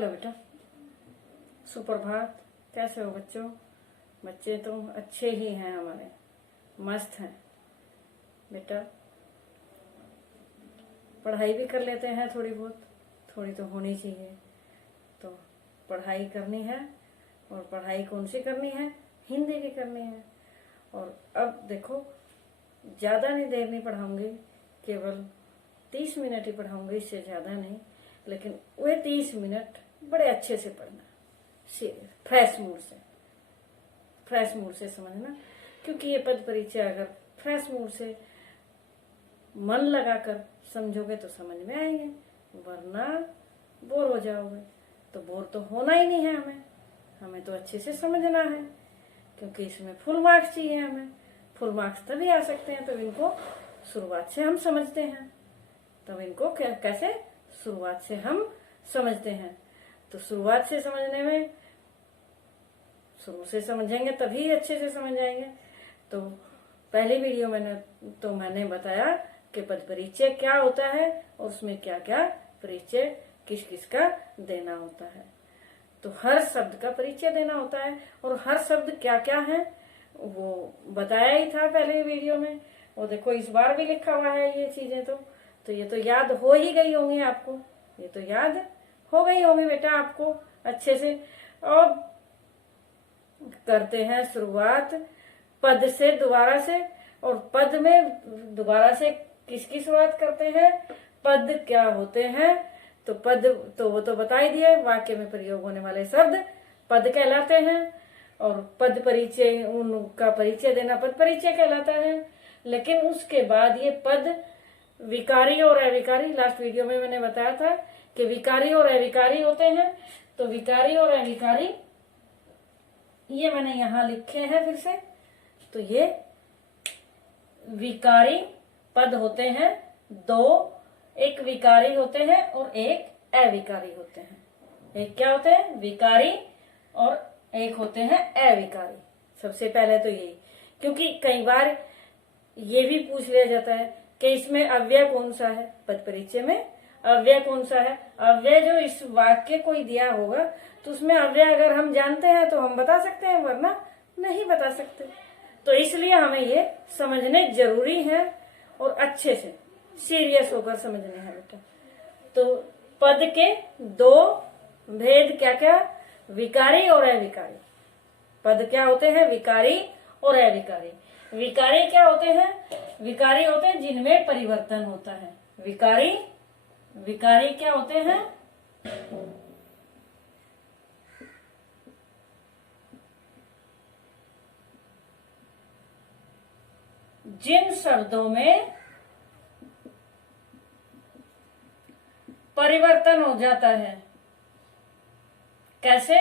Hello बेटा, सुप्रभात। कैसे हो बच्चों? बच्चे तो अच्छे ही हैं, हमारे मस्त हैं बेटा। पढ़ाई भी कर लेते हैं, थोड़ी बहुत, थोड़ी तो होनी चाहिए। तो पढ़ाई करनी है, और पढ़ाई कौन सी करनी है? हिंदी की करनी है। और अब देखो, ज़्यादा नहीं देर नहीं पढ़ाऊंगी, केवल 30 मिनट ही पढ़ाऊंगी, इससे ज़्यादा नहीं। लेकिन वे 30 मिनट बड़े अच्छे से पढ़ना, सीरियस, फ्रेश मूड से समझना। क्योंकि ये पद परिचय अगर फ्रेश मूड से मन लगाकर समझोगे तो समझ में आएंगे, वरना बोर हो जाओगे। तो बोर तो होना ही नहीं है हमें तो अच्छे से समझना है, क्योंकि इसमें फुल मार्क्स चाहिए हमें। फुल मार्क्स तभी आ सकते हैं, तो इनको शुरुआत से हम समझते हैं। तब इनको कैसे शुरुआत से हम समझते हैं। तो शुरुआत से समझने में, शुरू से समझेंगे तभी अच्छे से समझ आएंगे। तो पहली वीडियो मैंने बताया कि पद परिचय क्या होता है, और उसमें क्या क्या परिचय किस किस का देना होता है। तो हर शब्द का परिचय देना होता है, और हर शब्द क्या क्या है वो बताया ही था पहले वीडियो में। वो देखो, इस बार भी लिखा हुआ है ये चीजें। तो ये तो याद हो ही गई होंगी आपको, ये तो याद हो गई होंगी बेटा आपको अच्छे से। और करते हैं शुरुआत पद से, दोबारा से। और पद में दोबारा से किसकी शुरुआत करते हैं? पद क्या होते हैं? तो पद तो वो तो बता ही दिए, वाक्य में प्रयोग होने वाले शब्द पद कहलाते हैं। और पद परिचय, उनका परिचय देना पद परिचय कहलाता है। लेकिन उसके बाद ये पद विकारी और अविकारी, लास्ट वीडियो में मैंने बताया था कि विकारी और अविकारी होते हैं। तो विकारी और अविकारी ये मैंने यहां लिखे हैं फिर से। तो ये विकारी पद होते हैं दो, एक विकारी होते हैं और एक अविकारी होते हैं। एक क्या होते हैं? विकारी, और एक होते हैं अविकारी। सबसे पहले तो यही, क्योंकि कई बार ये भी पूछ लिया जाता है कि इसमें अव्यय कौन सा है, पद परिचय में अव्यय कौन सा है। अव्यय जो इस वाक्य को ही दिया होगा, तो उसमें अव्यय अगर हम जानते हैं तो हम बता सकते हैं, वरना नहीं बता सकते। तो इसलिए हमें ये समझने जरूरी है, और अच्छे से सीरियस होकर समझने हैं बेटा। तो पद के दो भेद क्या क्या? विकारी और अविकारी। पद क्या होते हैं? विकारी और अविकारी। विकारी क्या होते हैं? विकारी होते हैं जिनमें परिवर्तन होता है। विकारी क्या होते हैं? जिन शब्दों में परिवर्तन हो जाता है। कैसे?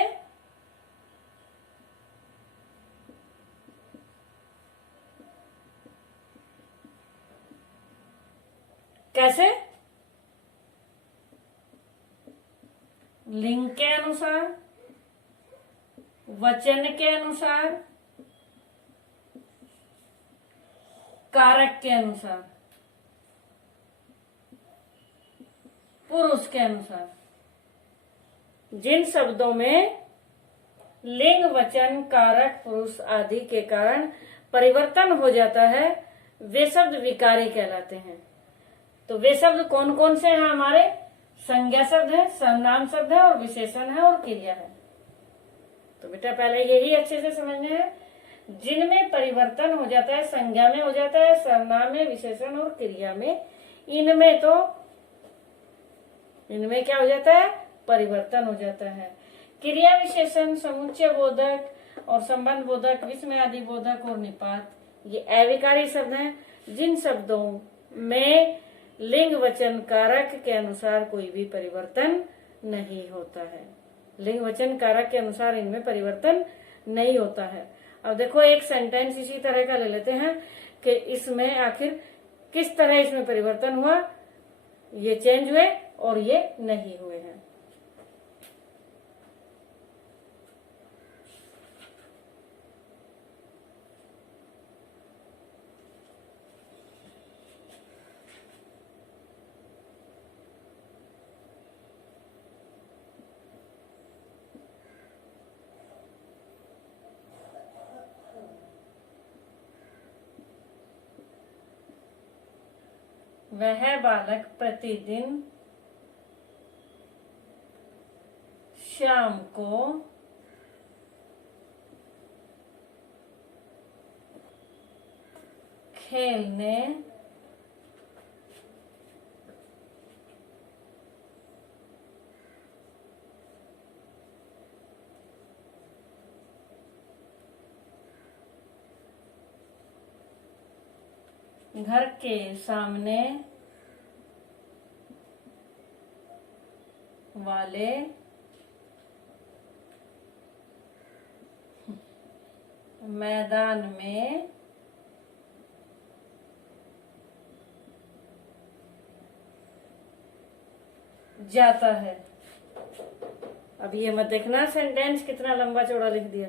कैसे? लिंग के अनुसार, वचन के अनुसार, कारक के अनुसार, पुरुष के अनुसार। जिन शब्दों में लिंग, वचन, कारक, पुरुष आदि के कारण परिवर्तन हो जाता है, वे शब्द विकारी कहलाते हैं। तो वे शब्द कौन कौन से हैं हमारे? संज्ञा शब्द है, सर्वनाम शब्द है, और विशेषण है, और क्रिया है। तो बेटा पहले यही अच्छे से समझने हैं। जिनमें परिवर्तन हो जाता है, संज्ञा में हो जाता है, सर्वनाम में, विशेषण और क्रिया में, इनमें क्या हो जाता है? परिवर्तन हो जाता है। क्रिया विशेषण, समुच्चय बोधक और संबंध बोधक, विस्मय आदि बोधक और निपात, ये अविकारी शब्द हैं। जिन शब्दों में लिंग, वचन, कारक के अनुसार कोई भी परिवर्तन नहीं होता है। लिंग, वचन, कारक के अनुसार इनमें परिवर्तन नहीं होता है। अब देखो, एक सेंटेंस इसी तरह का ले लेते हैं कि इसमें आखिर किस तरह इसमें परिवर्तन हुआ, ये चेंज हुए और ये नहीं हुए हैं। वह बालक प्रतिदिन शाम को खेलने घर के सामने वाले मैदान में जाता है। अब ये मत देखना सेंटेंस कितना लंबा चौड़ा लिख दिया,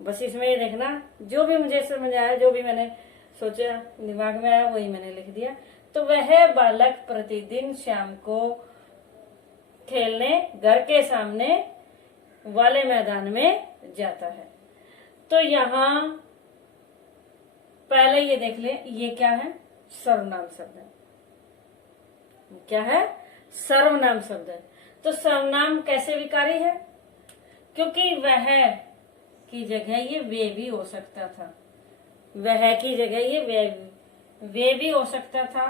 बस इसमें ये देखना जो भी मुझे समझ आया, जो भी मैंने सोचा दिमाग में आया वही मैंने लिख दिया। तो वह बालक प्रतिदिन शाम को खेलने घर के सामने वाले मैदान में जाता है। तो यहाँ पहले ये देख ले, ये क्या है? सर्वनाम शब्द है। क्या है? सर्वनाम शब्द है। तो सर्वनाम कैसे विकारी है? क्योंकि वह की जगह ये वे भी हो सकता था, वह की जगह ये वे भी हो सकता था,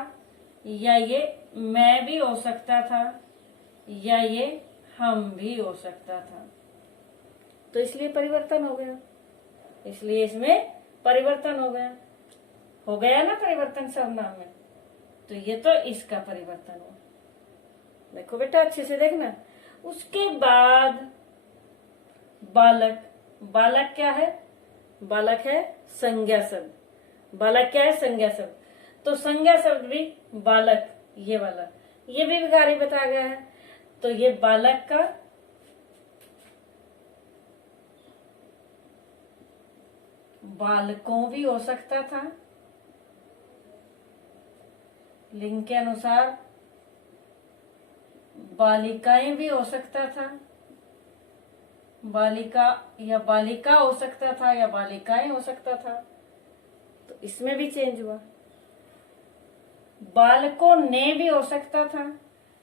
या ये मैं भी हो सकता था, या ये हम भी हो सकता था। तो इसलिए परिवर्तन हो गया, इसलिए इसमें परिवर्तन हो गया ना परिवर्तन सर्वनाम में। तो ये तो इसका परिवर्तन हुआ। देखो बेटा अच्छे से देखना। उसके बाद बालक, बालक क्या है? बालक है संज्ञा शब्द। बालक क्या है? संज्ञा शब्द। तो संज्ञा शब्द भी बालक, ये वाला, ये भी विकारी बता गया है। तो ये बालक का बालकों भी हो सकता था, लिंग के अनुसार बालिकाएं भी हो सकता था, बालिका या बालिका हो सकता था, या बालिकाएं हो सकता था। तो इसमें भी चेंज हुआ। बालकों ने भी हो सकता था,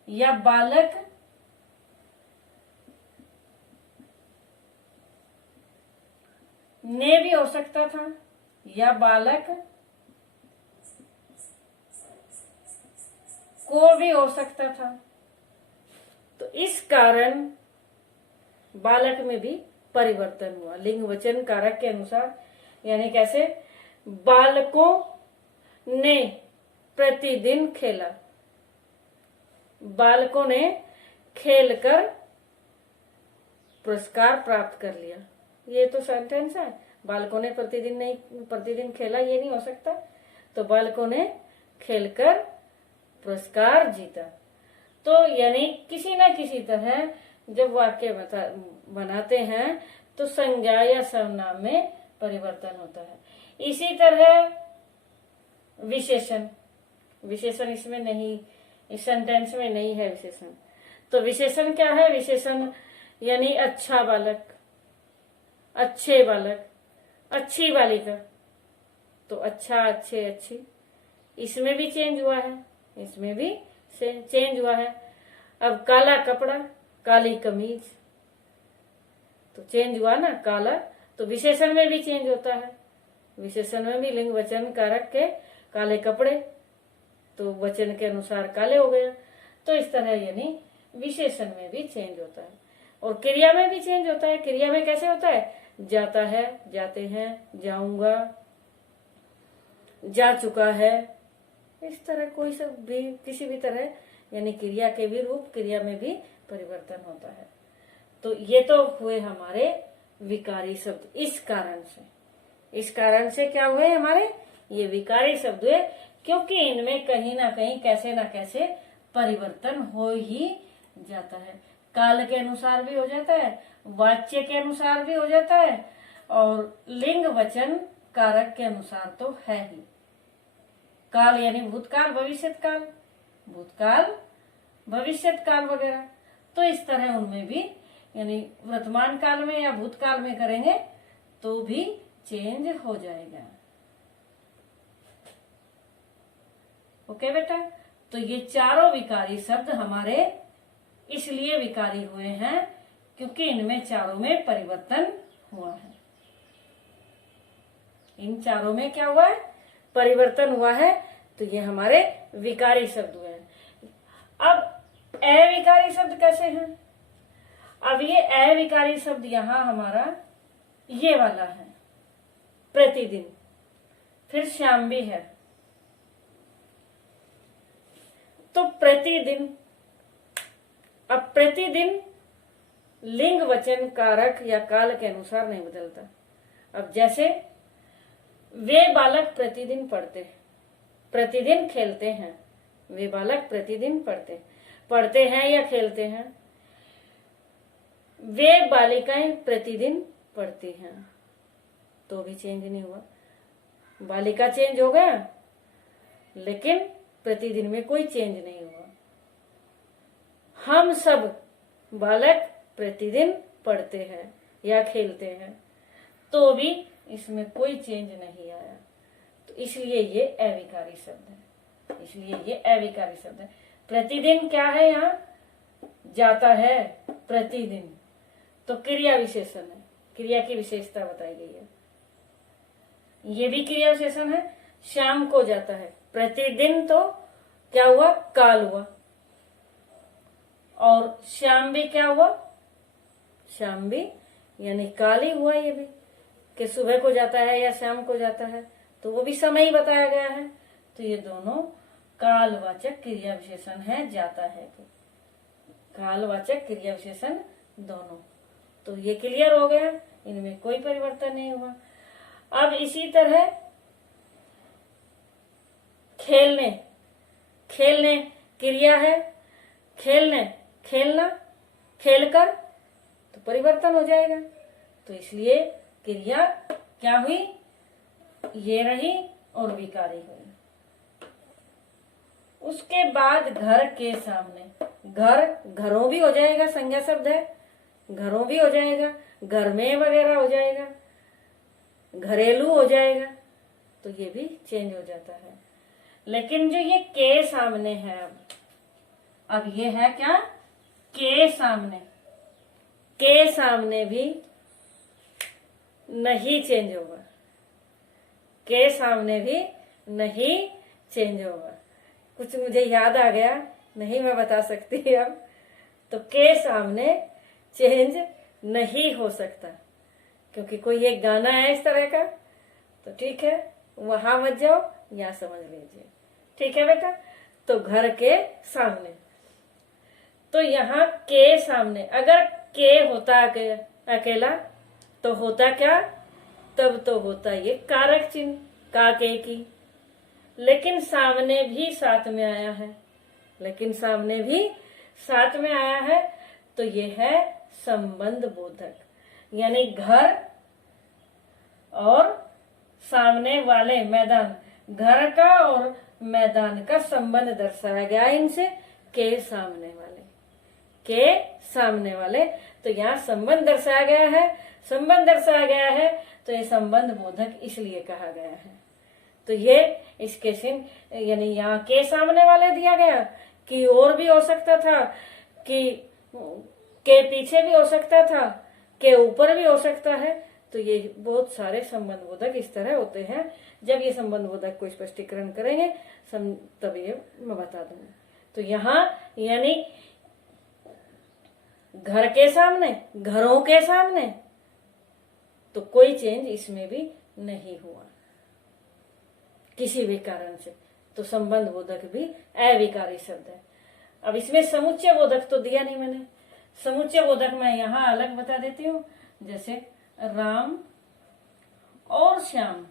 या बालक ने भी हो सकता था, या बालक को भी हो सकता था। तो इस कारण बालक में भी परिवर्तन हुआ लिंग वचन कारक के अनुसार। यानी कैसे? बालकों ने प्रतिदिन खेला, बालकों ने खेलकर पुरस्कार प्राप्त कर लिया। ये तो सेंटेंस है। बालकों ने प्रतिदिन खेला, ये नहीं हो सकता। तो बालकों ने खेलकर पुरस्कार जीता। तो यानी किसी न किसी तरह जब वाक्य बनाते हैं तो संज्ञा या सर्वनाम में परिवर्तन होता है। इसी तरह विशेषण, विशेषण इसमें नहीं, इस सेंटेंस में नहीं है विशेषण। तो विशेषण क्या है? विशेषण यानी अच्छा बालक, अच्छे बालक, अच्छी बालिका। तो अच्छा, अच्छे, अच्छी, इसमें भी चेंज हुआ है, इसमें भी चेंज हुआ है। अब काला कपड़ा, काली कमीज, तो चेंज हुआ ना काला। तो विशेषण में भी चेंज होता है। विशेषण में भी लिंग वचन कारक के काले कपड़े, तो वचन के अनुसार काले हो गया। तो इस तरह यानी विशेषण में भी चेंज होता है। और क्रिया में भी चेंज होता है। क्रिया में कैसे होता है? जाता है, जाते हैं, जाऊंगा, जा चुका है, इस तरह कोई सब भी किसी भी तरह यानी क्रिया के भी रूप, क्रिया में भी परिवर्तन होता है। तो ये तो हुए हमारे विकारी शब्द। इस कारण से क्या हुए हमारे ये विकारी शब्द हुए, क्योंकि इनमें कहीं ना कहीं कैसे ना कैसे परिवर्तन हो ही जाता है। काल के अनुसार भी हो जाता है, वाच्य के अनुसार भी हो जाता है, और लिंग वचन कारक के अनुसार तो है ही। काल यानी भूतकाल, भविष्यकाल, भूतकाल, भविष्यकाल वगैरह। तो इस तरह उनमें भी यानी वर्तमान काल में या भूतकाल में करेंगे तो भी चेंज हो जाएगा। ओके बेटा, तो ये चारों विकारी शब्द हमारे इसलिए विकारी हुए हैं क्योंकि इनमें चारों में परिवर्तन हुआ है। इन चारों में क्या हुआ है? परिवर्तन हुआ है, तो ये हमारे विकारी शब्द हुए हैं। अब अविकारी शब्द कैसे हैं? अब ये अविकारी शब्द यहां हमारा ये वाला है, प्रतिदिन, फिर श्याम भी है। तो प्रतिदिन, अब प्रतिदिन लिंग वचन कारक या काल के अनुसार नहीं बदलता। अब जैसे वे बालक प्रतिदिन पढ़ते, प्रतिदिन खेलते हैं, वे बालक प्रतिदिन पढ़ते हैं या खेलते हैं। वे बालिकाएं प्रतिदिन पढ़ती हैं, तो भी चेंज नहीं हुआ। बालिका चेंज हो गया, लेकिन प्रतिदिन में कोई चेंज नहीं हुआ। हम सब बालक प्रतिदिन पढ़ते हैं या खेलते हैं, तो भी इसमें कोई चेंज नहीं आया, तो इसलिए ये अविकारी शब्द है। इसलिए ये अविकारी शब्द है। प्रतिदिन क्या है? यहाँ जाता है, प्रतिदिन, तो क्रिया विशेषण है, क्रिया की विशेषता बताई गई है। ये भी क्रिया विशेषण है। शाम को जाता है, प्रतिदिन, तो क्या हुआ? काल हुआ। और शाम भी क्या हुआ? शाम भी यानी काल ही हुआ। ये भी कि सुबह को जाता है या शाम को जाता है, तो वो भी समय ही बताया गया है। तो ये दोनों कालवाचक क्रिया विशेषण है, जाता है तो कालवाचक क्रिया विशेषण दोनों। तो ये क्लियर हो गया, इनमें कोई परिवर्तन नहीं हुआ। अब इसी तरह खेलने, खेलने क्रिया है, खेलने, खेलना, खेलकर, तो परिवर्तन हो जाएगा। तो इसलिए क्रिया क्या हुई? ये रही और विकारी हुई। उसके बाद घर के सामने, घर, घरों भी हो जाएगा, संज्ञा शब्द है, घरों भी हो जाएगा, घर में वगैरह हो जाएगा, घरेलू हो जाएगा, तो ये भी चेंज हो जाता है। लेकिन जो ये के सामने है, अब ये है क्या? के सामने, के सामने भी नहीं चेंज होगा, के सामने भी नहीं चेंज होगा। कुछ मुझे याद आ गया, नहीं मैं बता सकती अब। तो के सामने चेंज नहीं हो सकता, क्योंकि कोई एक गाना है इस तरह का, तो ठीक है, वहां मत जाओ, यहां समझ लीजिए। ठीक है बेटा? तो घर के सामने, तो यहाँ के सामने अगर के होता अकेला, तो होता क्या? तब तो होता ये कारक चिन्ह, का के की। लेकिन सामने भी साथ में आया है, लेकिन सामने भी साथ में आया है, तो ये है संबंध बोधक। यानी घर और सामने वाले मैदान, घर का और मैदान का संबंध दर्शाया गया इनसे, के सामने वाले, के सामने वाले। तो यहाँ संबंध दर्शाया गया है, संबंध दर्शाया गया है, तो ये संबंध बोधक इसलिए कहा गया है। तो ये इसके चिन्ह, यानी यहाँ के सामने वाले दिया गया, कि और भी हो सकता था, कि के पीछे भी हो सकता था, के ऊपर भी हो सकता है। तो ये बहुत सारे संबंध बोधक इस तरह होते हैं। जब ये संबंध बोधक को स्पष्टीकरण करेंगे तब ये मैं बता दूंगी। तो यहाँ यानी घर के सामने, घरों के सामने, तो कोई चेंज इसमें भी नहीं हुआ किसी भी कारण से। तो संबंध बोधक भी अविकारी शब्द है। अब इसमें समुच्चय बोधक तो दिया नहीं मैंने, समुच्चय बोधक मैं यहाँ अलग बता देती हूँ। जैसे राम और श्याम,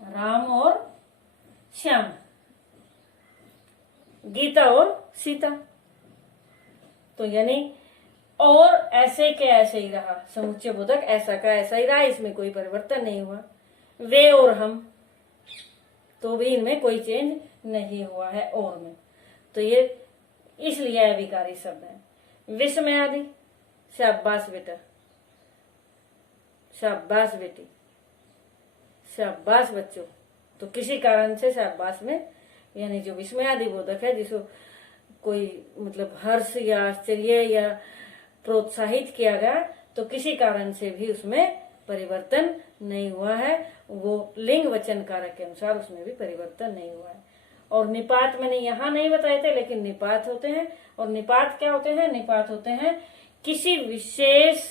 राम और श्याम, गीता और सीता, तो यानी और ऐसे के ऐसे ही रहा। समुच्चय बोधक ऐसा का ऐसा ही रहा, इसमें कोई परिवर्तन नहीं हुआ। वे और हम, तो भी इनमें कोई चेंज नहीं हुआ है और में, तो ये इसलिए अविकारी शब्द है। विस्मय आदि, शाबाश बेटा, शाबाश बेटी, शाबाश बच्चों, तो किसी कारण से शाबाश में यानी जो विस्मयादि बोधक है, जिसको कोई मतलब हर्ष या आश्चर्य या प्रोत्साहित किया गया, तो किसी कारण से भी उसमें परिवर्तन नहीं हुआ है। वो लिंग वचन कारक के अनुसार उसमें भी परिवर्तन नहीं हुआ है। और निपात मैंने यहाँ नहीं बताए थे, लेकिन निपात होते हैं। और निपात क्या होते हैं? निपात होते हैं किसी विशेष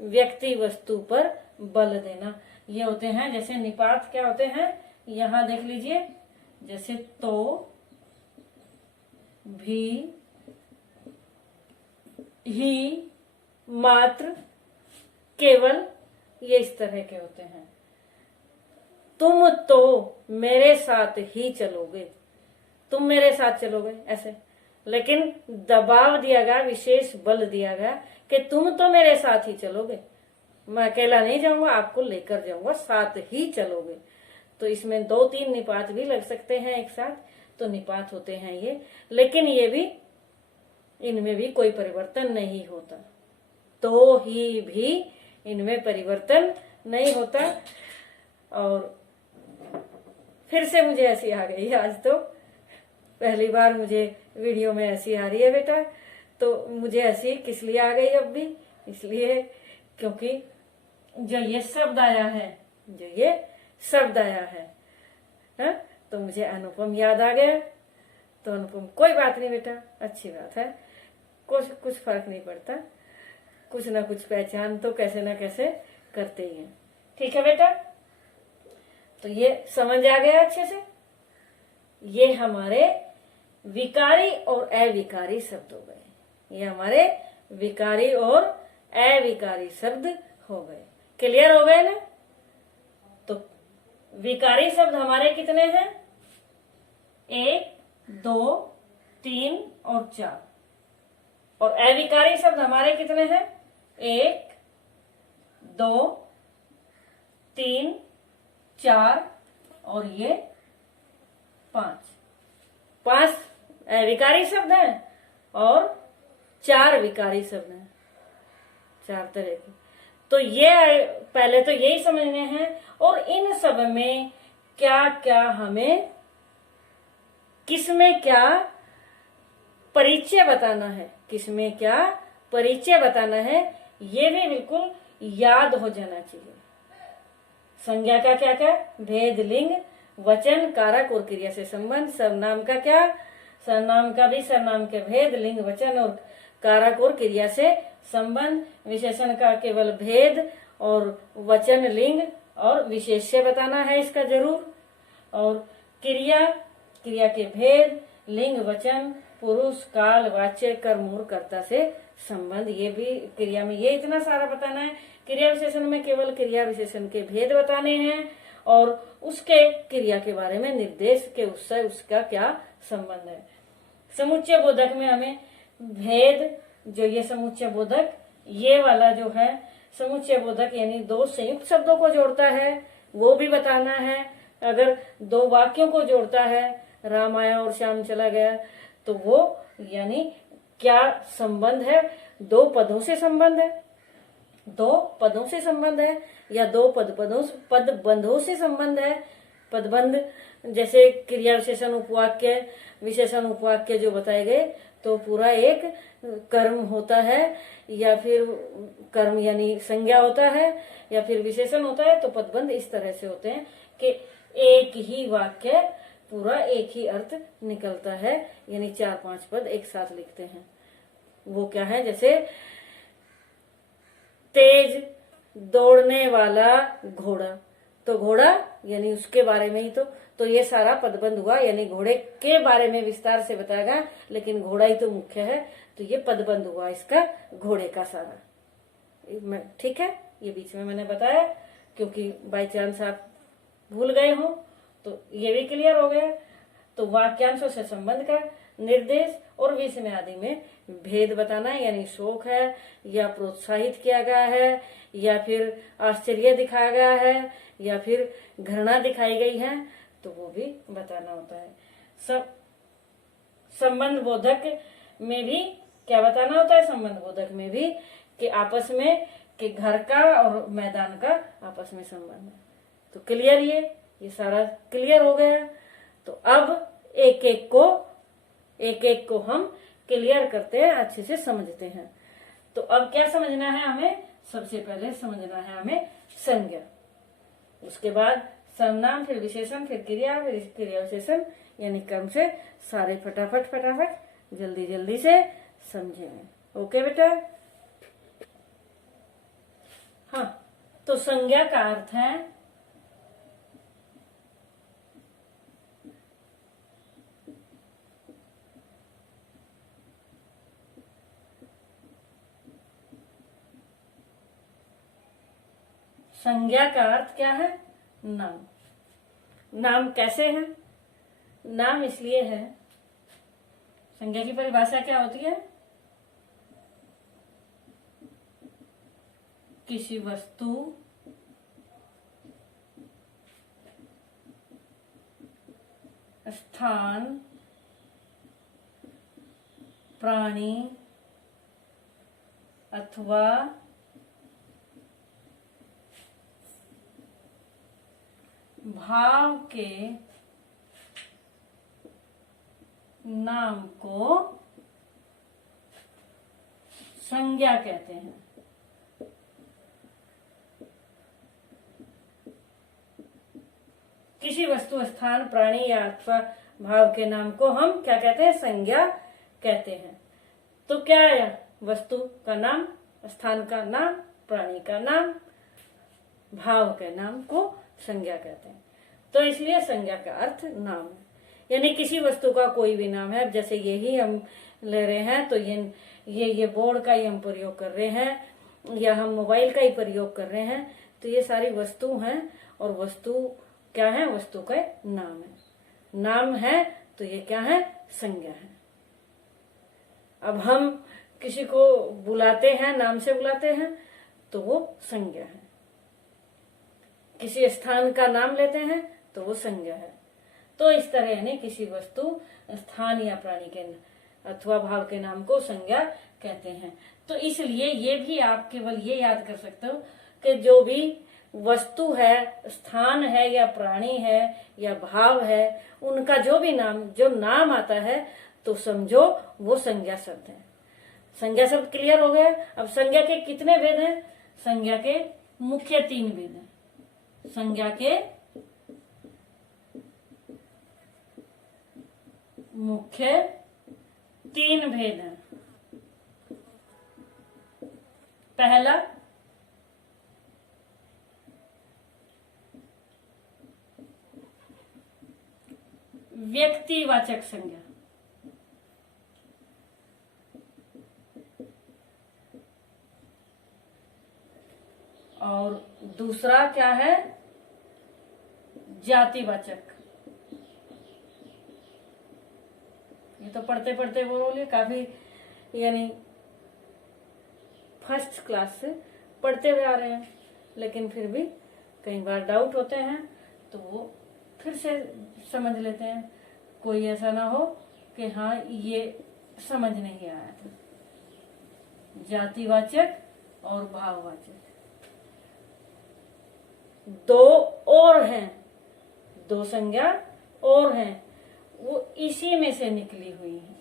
व्यक्ति वस्तु पर बल देना, ये होते हैं। जैसे निपात क्या होते हैं, यहाँ देख लीजिए, जैसे तो, भी, ही, मात्र, केवल, ये इस तरह के होते हैं। तुम तो मेरे साथ ही चलोगे, तुम मेरे साथ चलोगे, ऐसे। लेकिन दबाव दिया गया, विशेष बल दिया गया कि तुम तो मेरे साथ ही चलोगे, मैं अकेला नहीं जाऊंगा, आपको लेकर जाऊंगा, साथ ही चलोगे। तो इसमें 2-3 निपात भी लग सकते हैं एक साथ, तो निपात होते हैं ये। लेकिन ये भी, इनमें भी कोई परिवर्तन नहीं होता, तो ही भी इनमें परिवर्तन नहीं होता। और फिर से मुझे ऐसी आ गई आज, तो पहली बार मुझे वीडियो में ऐसी आ रही है बेटा। तो मुझे ऐसी किस लिए आ गई अब भी? इसलिए क्योंकि जो ये शब्द आया है, जो ये शब्द आया है, तो मुझे अनुपम याद आ गया। तो अनुपम, कोई बात नहीं बेटा, अच्छी बात है, कुछ फर्क नहीं पड़ता, कुछ ना कुछ पहचान तो कैसे ना कैसे करते ही हैं। ठीक है बेटा, तो ये समझ आ गया अच्छे से। ये हमारे विकारी और अविकारी शब्द हो गए, ये हमारे विकारी और अविकारी शब्द हो गए। क्लियर हो गए ना? तो विकारी शब्द हमारे कितने हैं? 1, 2, 3 और 4। और अविकारी शब्द हमारे कितने हैं? 1, 2, 3, 4 और ये 5 विकारी शब्द हैं और 4 विकारी शब्द हैं, 4 तरह के। तो ये पहले तो यही समझने हैं। और इन सब में क्या क्या हमें, किसमें क्या परिचय बताना है, किसमें क्या परिचय बताना है, ये भी बिल्कुल याद हो जाना चाहिए। संज्ञा का क्या क्या? भेद, लिंग, वचन, कारक और क्रिया से संबंध। सर्वनाम का क्या? सर्वनाम का भी सर्वनाम के भेद, लिंग, वचन और कारक और क्रिया से संबंध। विशेषण का केवल भेद और वचन, लिंग और विशेष्य बताना है इसका जरूर। और क्रिया के भेद, लिंग, वचन, पुरुष, काल, वाच्य, कर्म और कर्ता से संबंध। ये भी क्रिया में ये इतना सारा बताना है। क्रिया विशेषण में केवल क्रिया विशेषण के भेद बताने हैं और उसके क्रिया के बारे में निर्देश के उससे उसका क्या संबंध है। समुच्चय बोधक में हमें भेद, जो ये समुच्चय बोधक, ये वाला जो है समुच्चय बोधक यानी 2 संयुक्त शब्दों को जोड़ता है, वो भी बताना है। अगर 2 वाक्यों को जोड़ता है, राम आया और श्याम चला गया, तो वो यानी क्या संबंध है? 2 पदों से संबंध है, 2 पदों से संबंध है या 2 पदबंधों से संबंध है। पदबंध जैसे क्रिया विशेषण उपवाक्य, विशेषण उपवाक्य जो बताए गए, तो पूरा एक कर्म होता है या फिर कर्म यानी संज्ञा होता है या फिर विशेषण होता है। तो पदबंध इस तरह से होते हैं कि एक ही वाक्य पूरा एक ही अर्थ निकलता है, यानी 4-5 पद एक साथ लिखते हैं। वो क्या है? जैसे तेज दौड़ने वाला घोड़ा, तो घोड़ा यानी उसके बारे में ही तो ये सारा पदबंध हुआ, यानी घोड़े के बारे में विस्तार से बताएगा, लेकिन घोड़ा ही तो मुख्य है, तो ये पदबंध हुआ इसका, घोड़े का सारा। ठीक है, ये बीच में मैंने बताया क्योंकि बाई चांस आप भूल गए हो, तो ये भी क्लियर हो गया। तो वाक्यांशों से संबंध का निर्देश और विषय आदि में भेद बताना है, यानी शोक है या प्रोत्साहित किया गया है या फिर आश्चर्य दिखाया गया है या फिर घृणा दिखाई गई है, तो वो भी बताना होता है। सब संबंध बोधक में भी क्या बताना होता है? संबंध बोधक में भी कि आपस में कि घर का और मैदान का आपस में संबंध है। तो क्लियर, ये सारा क्लियर हो गया। तो अब एक एक को हम क्लियर करते हैं, अच्छे से समझते हैं। तो अब क्या समझना है हमें? सबसे पहले समझना है हमें संज्ञा, उसके बाद सर्वनाम, फिर विशेषण, फिर क्रिया, फिर क्रिया विशेषण यानी क्रम से सारे फटाफट जल्दी जल्दी से समझेंगे। ओके बेटा? हाँ, तो संज्ञा का अर्थ है संज्ञा का अर्थ क्या है? नाम। नाम कैसे है? नाम इसलिए है, संज्ञा की परिभाषा क्या होती है? किसी वस्तु, स्थान, प्राणी अथवा भाव के नाम को संज्ञा कहते हैं। किसी वस्तु, स्थान, प्राणी या अथवा भाव के नाम को हम क्या कहते हैं? संज्ञा कहते हैं। तो क्या आया? वस्तु का नाम, स्थान का नाम, प्राणी का नाम, भाव के नाम को संज्ञा कहते हैं। तो इसलिए संज्ञा का अर्थ नाम है, यानी किसी वस्तु का कोई भी नाम है। जैसे यही हम ले रहे हैं तो ये बोर्ड का ही हम प्रयोग कर रहे हैं, या हम मोबाइल का ही प्रयोग कर रहे हैं, तो ये सारी वस्तु हैं। और वस्तु क्या है? वस्तु का नाम है। नाम है तो ये क्या है? संज्ञा है। अब हम किसी को बुलाते हैं, नाम से बुलाते हैं, तो वो संज्ञा है। किसी स्थान का नाम लेते हैं तो वो संज्ञा है। तो इस तरह यानी किसी वस्तु, स्थान या प्राणी के अथवा भाव के नाम को संज्ञा कहते हैं। तो इसलिए ये भी आप केवल ये याद कर सकते हो कि जो भी वस्तु है, स्थान है या प्राणी है या भाव है, उनका जो भी नाम आता है तो समझो वो संज्ञा शब्द है। संज्ञा शब्द क्लियर हो गया। अब संज्ञा के कितने भेद हैं? संज्ञा के मुख्य 3 भेद हैं। संज्ञा के मुख्य 3 भेद हैं। पहला व्यक्तिवाचक संज्ञा, और दूसरा क्या है? जातिवाचक। ये तो पढ़ते पढ़ते वो बोलिए काफी यानी फर्स्ट क्लास से पढ़ते हुए आ रहे हैं, लेकिन फिर भी कई बार डाउट होते हैं तो वो फिर से समझ लेते हैं। कोई ऐसा ना हो कि हाँ ये समझ नहीं आया था। जातिवाचक और भाववाचक 2 और हैं, 2 संज्ञा और हैं, वो इसी में से निकली हुई है।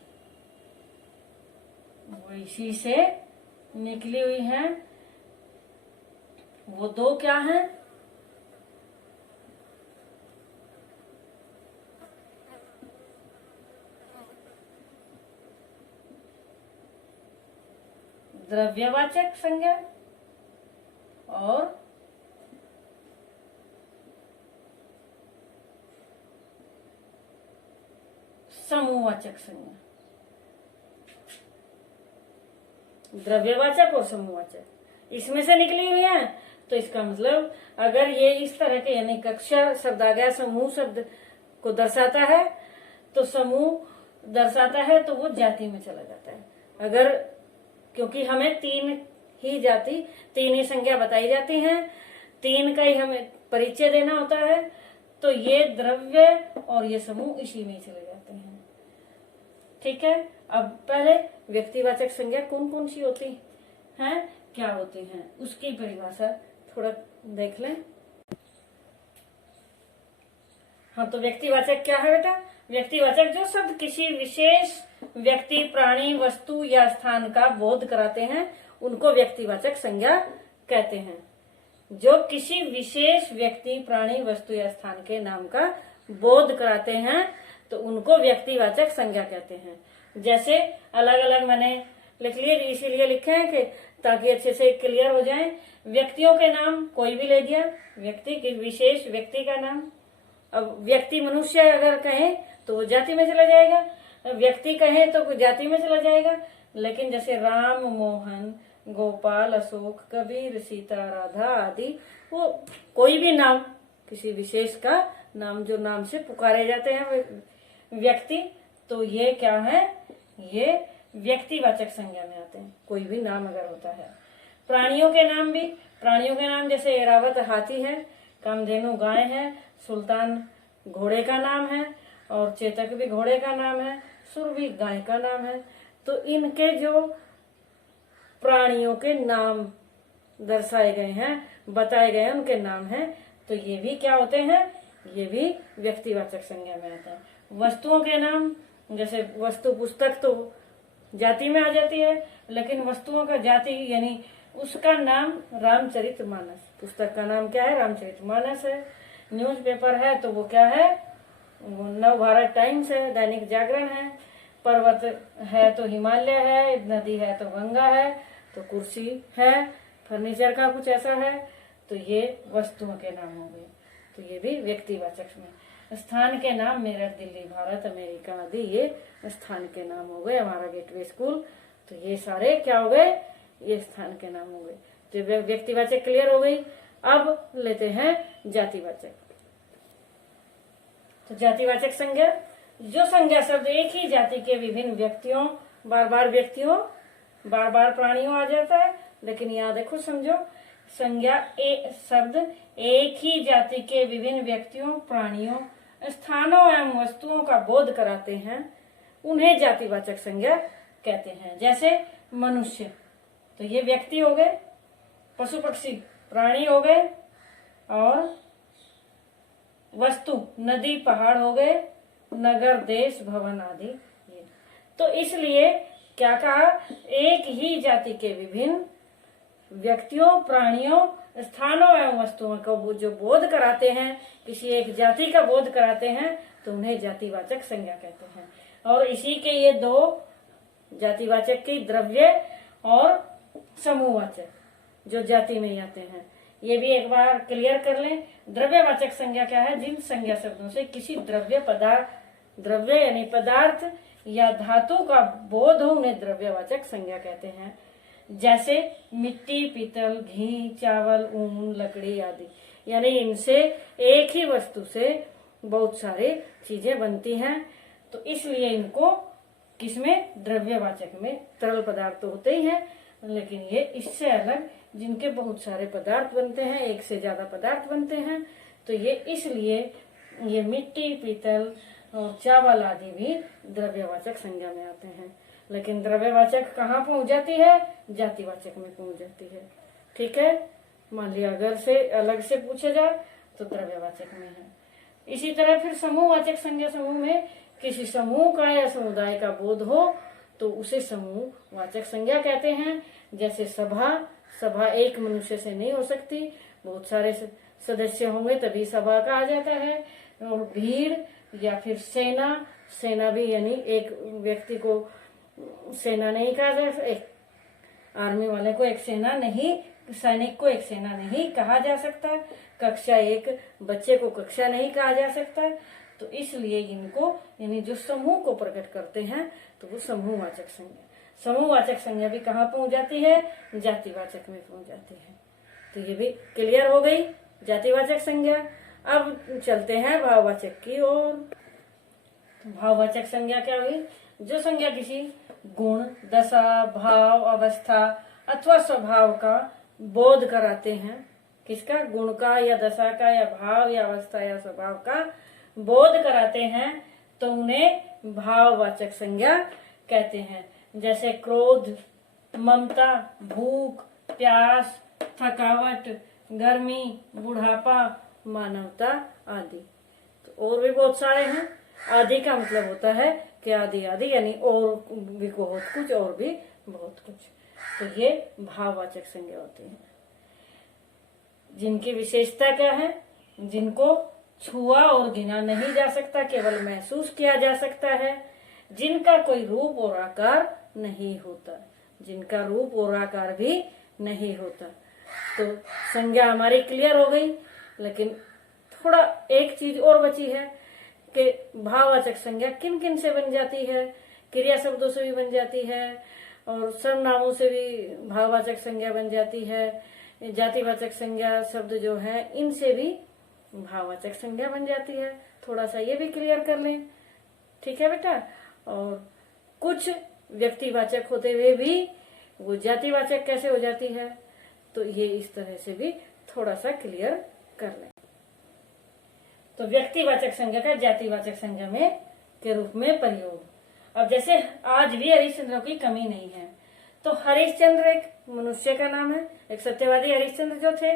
वो इसी से निकली हुई है। वो 2 क्या हैं? द्रव्यवाचक संज्ञा और समूहवाचक संज्ञा। द्रव्यवाचक और समूहवाचक इसमें से निकली हुई है। तो इसका मतलब अगर ये इस तरह के यानी कक्षा शब्द आ गया, समूह शब्द को दर्शाता है, तो समूह दर्शाता है तो वो जाति में चला जाता है। अगर क्योंकि हमें 3 ही जाति, 3 ही संज्ञा बताई जाती हैं, 3 का ही हमें परिचय देना होता है, तो ये द्रव्य और ये समूह इसी में चले जाते हैं। ठीक है। अब पहले व्यक्तिवाचक संज्ञा कौन कौन सी होती हैं, क्या होती हैं, उसकी परिभाषा थोड़ा देख लें। हाँ, तो व्यक्तिवाचक क्या है बेटा? व्यक्तिवाचक जो शब्द किसी विशेष व्यक्ति, प्राणी, वस्तु या स्थान का बोध कराते हैं उनको व्यक्तिवाचक संज्ञा कहते हैं। जो किसी विशेष व्यक्ति, प्राणी, वस्तु या स्थान के नाम का बोध कराते हैं तो उनको व्यक्तिवाचक संज्ञा कहते हैं। जैसे अलग अलग मैंने लिख लिए, इसीलिए लिखे हैं कि ताकि अच्छे से क्लियर हो जाए। व्यक्तियों के नाम कोई भी ले दिया, व्यक्ति के विशेष व्यक्ति का नाम। अब व्यक्ति मनुष्य अगर कहें तो वो जाति में चला जाएगा, व्यक्ति कहें तो जाति में चला जाएगा। लेकिन जैसे राम, मोहन, गोपाल, अशोक, कबीर, सीता, राधा आदि, वो कोई भी नाम, किसी विशेष का नाम जो नाम से पुकारे जाते हैं व्यक्ति, तो ये क्या है? ये व्यक्तिवाचक संज्ञा में आते हैं, कोई भी नाम अगर होता है। प्राणियों के नाम भी, प्राणियों के नाम जैसे एरावत हाथी है, कामधेनु गाय है, सुल्तान घोड़े का नाम है और चेतक भी घोड़े का नाम है, सुर भी गाय का नाम है। तो इनके जो प्राणियों के नाम दर्शाए गए हैं, बताए गए हैं, उनके नाम हैं, तो ये भी क्या होते हैं? ये भी व्यक्तिवाचक संज्ञा में आते हैं। वस्तुओं के नाम जैसे वस्तु, पुस्तक तो जाति में आ जाती है, लेकिन वस्तुओं का जाति यानी उसका नाम रामचरितमानस, पुस्तक का नाम क्या है? रामचरितमानस है। न्यूज़पेपर है तो वो क्या है? वो नवभारत टाइम्स है, दैनिक जागरण है। पर्वत है तो हिमालय है, नदी है तो गंगा है, तो कुर्सी है, फर्नीचर का कुछ ऐसा है, तो ये वस्तुओं के नाम हो गए। तो ये भी व्यक्तिवाचक में। स्थान के नाम मेरठ, दिल्ली, भारत, अमेरिका आदि ये स्थान के नाम हो गए। हमारा गेटवे स्कूल, तो ये सारे क्या हो गए? ये स्थान के नाम हो गए। तो व्यक्तिवाचक क्लियर हो गई। अब लेते हैं जातिवाचक। तो जातिवाचक संज्ञा, जो संज्ञा शब्द एक ही जाति के विभिन्न व्यक्तियों, बार बार प्राणियों आ जाता है, लेकिन यहाँ देखो समझो, संज्ञा शब्द एक ही जाति के विभिन्न व्यक्तियों, प्राणियों, स्थानों एवं वस्तुओं का बोध कराते हैं, उन्हें जातिवाचक संज्ञा कहते हैं। जैसे मनुष्य, तो ये व्यक्ति हो गए, पशु पक्षी प्राणी हो गए, और वस्तु नदी पहाड़ हो गए, नगर देश भवन आदि। ये तो इसलिए क्या कहा? एक ही जाति के विभिन्न व्यक्तियों, प्राणियों, स्थानों एवं वस्तुओं को जो बोध कराते हैं, किसी एक जाति का बोध कराते हैं, तो उन्हें जातिवाचक संज्ञा कहते हैं। और इसी के ये दो जातिवाचक की द्रव्य और समूहवाचक जो जाति में आते हैं, ये भी एक बार क्लियर कर लें। द्रव्यवाचक संज्ञा क्या है? जिन संज्ञा शब्दों से किसी द्रव्य यानी पदार्थ या धातु का बोध हो, उन्हें द्रव्यवाचक संज्ञा कहते हैं। जैसे मिट्टी, पीतल, घी, चावल, ऊन, लकड़ी आदि, यानी इनसे एक ही वस्तु से बहुत सारी चीजें बनती हैं, तो इसलिए इनको किसमें? द्रव्यवाचक में। तरल पदार्थ तो होते ही हैं, लेकिन ये इससे अलग जिनके बहुत सारे पदार्थ बनते हैं, एक से ज्यादा पदार्थ बनते हैं, तो ये इसलिए ये मिट्टी, पीतल और चावल आदि भी द्रव्यवाचक संज्ञा में आते हैं। लेकिन द्रव्यवाचक कहाँ पहुंच जाती है? जातिवाचक में पहुंच जाती है। ठीक है, मान लिया अगर से अलग से पूछे जाए तो द्रव्यवाचक में है। इसी तरह फिर समूहवाचक संज्ञा, समूह में किसी समूह का या समुदाय का बोध हो तो उसे समूहवाचक संज्ञा कहते हैं। जैसे सभा एक मनुष्य से नहीं हो सकती, बहुत सारे सदस्य होंगे तभी सभा कहा जाता है। और भीड़ या फिर सेना भी, यानी एक व्यक्ति को सेना नहीं कहा जा सकता, एक आर्मी वाले को एक सेना नहीं, सैनिक को एक सेना नहीं कहा जा सकता, कक्षा एक बच्चे को कक्षा नहीं कहा जा सकता। तो इसलिए इनको, यानी जो समूह को प्रकट करते हैं, तो वो समूहवाचक संज्ञा। समूहवाचक संज्ञा भी कहाँ पहुंच जाती है? जातिवाचक में पहुंच जाती है। तो ये भी क्लियर हो गई जातिवाचक संज्ञा। अब चलते हैं भाववाचक की ओर। भाववाचक संज्ञा क्या हुई? जो संज्ञा किसी गुण, दशा, भाव, अवस्था अथवा स्वभाव का बोध कराते हैं। किसका? गुण का या दशा का या भाव या अवस्था या स्वभाव का बोध कराते हैं, तो उन्हें भाववाचक संज्ञा कहते हैं। जैसे क्रोध, ममता, भूख, प्यास, थकावट, गर्मी, बुढ़ापा, मानवता आदि। तो और भी बहुत सारे हैं। आदि का मतलब होता है कि आदि आदि, यानी और भी बहुत कुछ, और भी बहुत कुछ। तो ये भाववाचक संज्ञा होती है, जिनकी विशेषता क्या है, जिनको छुआ और गिना नहीं जा सकता, केवल महसूस किया जा सकता है, जिनका कोई रूप और आकार नहीं होता, जिनका रूप और आकार भी नहीं होता। तो संज्ञा हमारी क्लियर हो गई, लेकिन थोड़ा एक चीज और बची है कि भाववाचक संज्ञा किन किन से बन जाती है। क्रिया शब्दों से भी बन जाती है, और सर्वनामों से भी भाववाचक संज्ञा बन जाती है। जातिवाचक संज्ञा शब्द जो है, इनसे भी भाववाचक संज्ञा बन जाती है। थोड़ा सा ये भी क्लियर कर लें, ठीक है बेटा। और कुछ व्यक्तिवाचक होते हुए भी वो जातिवाचक कैसे हो जाती है, तो ये इस तरह से भी थोड़ा सा क्लियर कर लें। तो व्यक्तिवाचक संज्ञा का जातिवाचक संज्ञा में के रूप में प्रयोग। अब जैसे आज भी हरिश्चंद्र की कमी नहीं है, तो हरिश्चंद्र एक मनुष्य का नाम है, एक सत्यवादी हरिश्चंद्र जो थे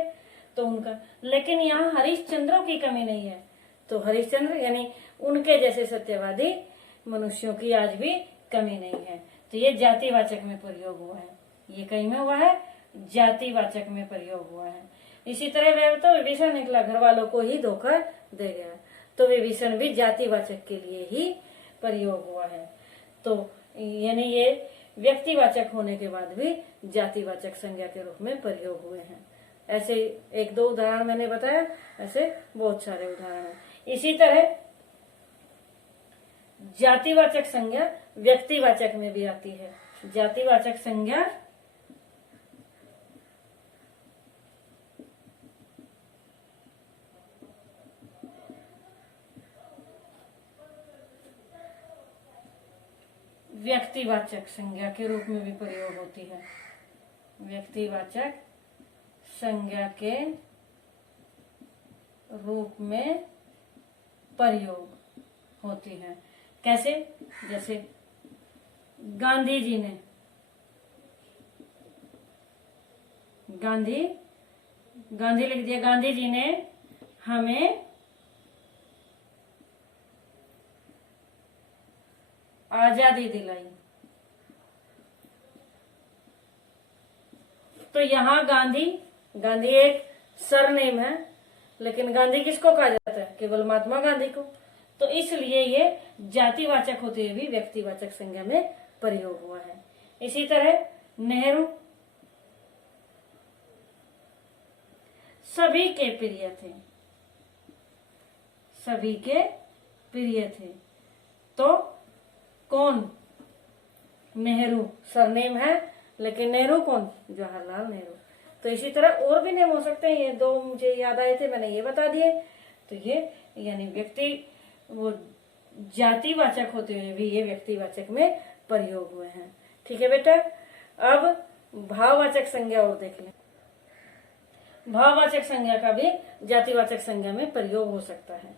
तो उनका, लेकिन यहाँ हरिश्चंद्रों की कमी नहीं है, तो हरिश्चंद्र यानी उनके जैसे सत्यवादी मनुष्यों की आज भी कमी नहीं है। तो ये जातिवाचक में प्रयोग हुआ है, ये कहीं में हुआ है, जातिवाचक में प्रयोग हुआ है। इसी तरह वह तो विभीषण निकला, घर वालों को ही धोखा दे गया, तो विभीषण भी जातिवाचक के लिए ही प्रयोग हुआ है। तो यानी ये व्यक्तिवाचक होने के बाद भी जातिवाचक संज्ञा के रूप में प्रयोग हुए हैं। ऐसे एक दो उदाहरण मैंने बताया, ऐसे बहुत सारे उदाहरण हैं। इसी तरह जातिवाचक संज्ञा व्यक्तिवाचक में भी आती है। जातिवाचक संज्ञा व्यक्तिवाचक संज्ञा के रूप में भी प्रयोग होती है। व्यक्तिवाचक संज्ञा के रूप में प्रयोग होती है। कैसे? जैसे गांधी जी ने, गांधी लिख दिया, गांधी जी ने हमें आजादी दिलाई। तो यहाँ गांधी एक सरनेम है, लेकिन गांधी किसको कहा जाता है? केवल महात्मा गांधी को। तो इसलिए ये जातिवाचक होते हुए भी व्यक्तिवाचक संज्ञा में प्रयोग हुआ है। इसी तरह नेहरू सभी के प्रिय थे, सभी के प्रिय थे। तो कौन? नेहरू सरनेम है, लेकिन नेहरू कौन? जवाहरलाल नेहरू। तो इसी तरह और भी नेम हो सकते हैं, ये दो मुझे याद आए थे, मैंने ये बता दिए। तो ये यानी व्यक्ति वो जातिवाचक होते हुए भी ये व्यक्तिवाचक में प्रयोग हुए हैं। ठीक है बेटा। अब भाववाचक संज्ञा और देख लें। भाववाचक संज्ञा का भी जातिवाचक संज्ञा में प्रयोग हो सकता है।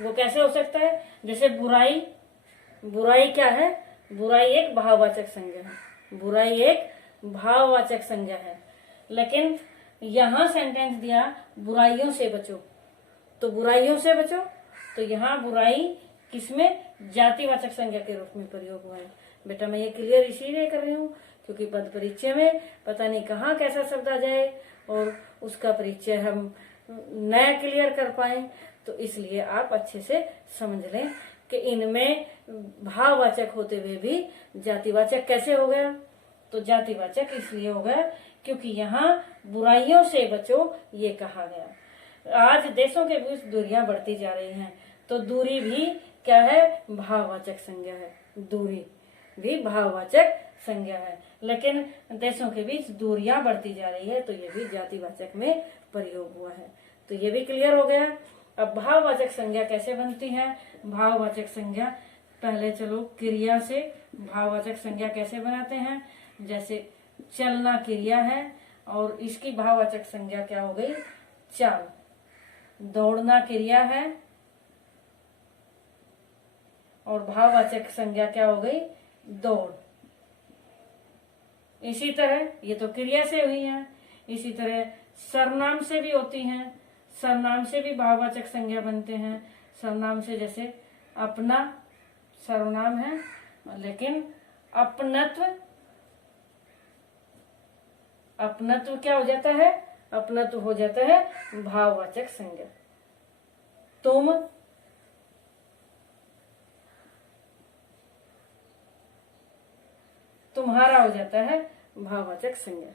वो कैसे हो सकता है? जैसे बुराई क्या है? बुराई एक भाववाचक संज्ञा है, बुराई एक भाववाचक संज्ञा है। लेकिन यहाँ सेंटेंस दिया बुराइयों से बचो, तो बुराइयों से बचो, तो यहाँ बुराई किसमें? जातिवाचक संज्ञा के रूप में प्रयोग हुआ है। बेटा मैं ये क्लियर इसीलिए कर रही हूँ क्योंकि पद परिचय में पता नहीं कहाँ कैसा शब्द आ जाए और उसका परिचय हम नया क्लियर कर पाए, तो इसलिए आप अच्छे से समझ लें कि इनमें भाववाचक होते हुए भी जातिवाचक कैसे हो गया। तो जातिवाचक इसलिए हो गया क्योंकि यहाँ बुराइयों से बचो ये कहा गया। आज देशों के बीच दूरियां बढ़ती जा रही हैं, तो दूरी भी क्या है? भाववाचक संज्ञा है। दूरी भी भाववाचक संज्ञा है, लेकिन देशों के बीच दूरियां बढ़ती जा रही है, तो ये भी जातिवाचक में प्रयोग हुआ है। तो ये भी क्लियर हो गया। अब भाववाचक संज्ञा कैसे बनती है? भाववाचक संज्ञा पहले चलो क्रिया से भाववाचक संज्ञा कैसे बनाते हैं। जैसे चलना क्रिया है और इसकी भाववाचक संज्ञा क्या हो गई? चाल। दौड़ना क्रिया है और भाववाचक संज्ञा क्या हो गई? दौड़। इसी तरह ये तो क्रिया से हुई है, इसी तरह सर्वनाम से भी होती हैं, सर्वनाम से भी भाववाचक संज्ञा बनते हैं। सर्वनाम से जैसे अपना सर्वनाम है, लेकिन अपनत्व, अपनत्व क्या हो जाता है? अपनत्व हो जाता है भाववाचक संज्ञा। तुम, तुम्हारा हो जाता है भाववाचक संज्ञा।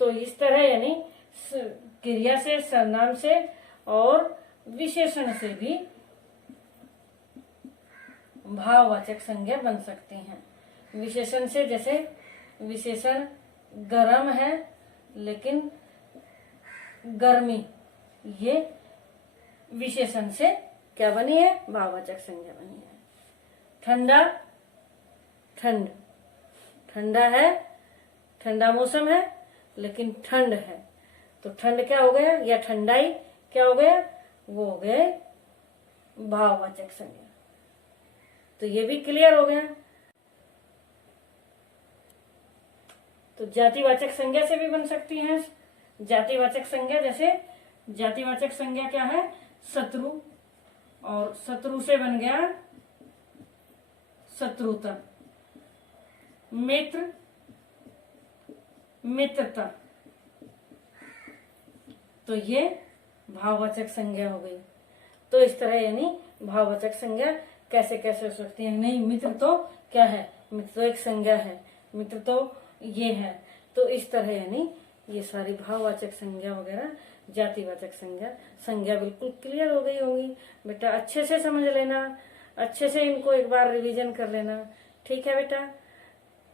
तो इस तरह यानी क्रिया से, सर्वनाम से और विशेषण से भी भाववाचक संज्ञा बन सकती हैं। विशेषण से जैसे विशेषण गरम है लेकिन गर्मी, ये विशेषण से क्या बनी है? भाववाचक संज्ञा बनी है। ठंडा, ठंड, ठंडा है, ठंडा मौसम है लेकिन ठंड है, तो ठंड क्या हो गया? या ठंडाई क्या हो गया? वो हो गए भाववाचक संज्ञा। तो ये भी क्लियर हो गया। तो जातिवाचक संज्ञा से भी बन सकती हैं जातिवाचक संज्ञा। जैसे जातिवाचक संज्ञा क्या है? शत्रु, और शत्रु से बन गया शत्रुता। मित्र, मित्रता, तो ये भाववाचक संज्ञा हो गई। तो इस तरह यानी भाववाचक संज्ञा कैसे कैसे हो सकती है। नहीं, मित्र तो क्या है? मित्र तो एक संज्ञा है, मित्र तो ये है। तो इस तरह यानी ये सारी भाववाचक संज्ञा वगैरह, जातिवाचक संज्ञा, संज्ञा बिल्कुल क्लियर हो गई होगी। बेटा अच्छे से समझ लेना, अच्छे से इनको एक बार रिवीजन कर लेना। ठीक है बेटा?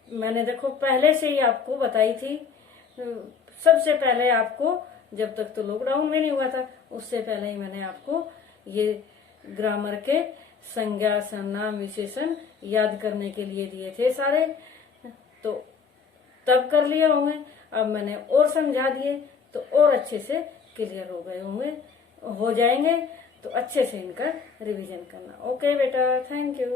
मैंने देखो पहले से ही आपको बताई थी, सबसे पहले आपको, जब तक तो लॉकडाउन में नहीं हुआ था उससे पहले ही मैंने आपको ये ग्रामर के संज्ञा, सर्वनाम, विशेषण याद करने के लिए दिए थे सारे, तो तब कर लिए होंगे। अब मैंने और समझा दिए तो और अच्छे से क्लियर हो गए होंगे, हो जाएंगे। तो अच्छे से इनका रिवीजन करना। ओके बेटा, थैंक यू।